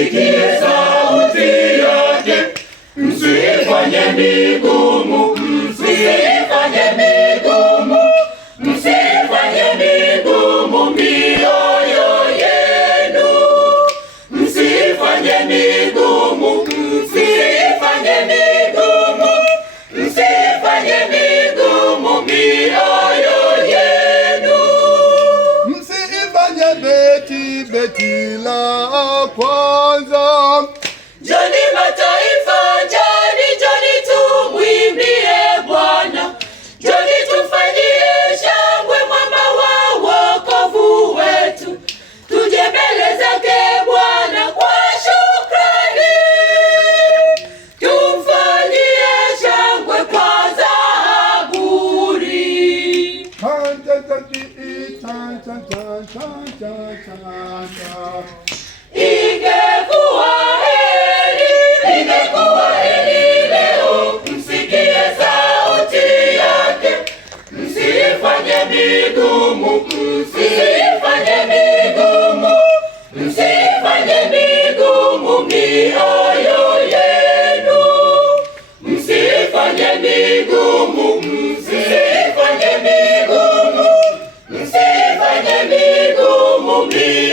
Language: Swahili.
msikie sauti yake, msifanye migumu, msifanye migumu, msifanye migumu mioyo yenu, msifanye migumu, msifanye migumu, msifanye migumu mioyo yenu. Msifanye beti la kwanza. Njoni mataifa, njoni tumwimbie Bwana. Njoni tufanyie shangwe mwamba wa wokovu wetu. Tuje mbele zake Bwana kwa shukrani. Tumfanyie shangwe kwa zaburi. Ingekuwa heri leo msikie sauti yake, msifanye migumu, msifanye migumu, msifanye migumu mioyo yenu, msifanye migumu, msifanye migumu, msifanye migumu mioyo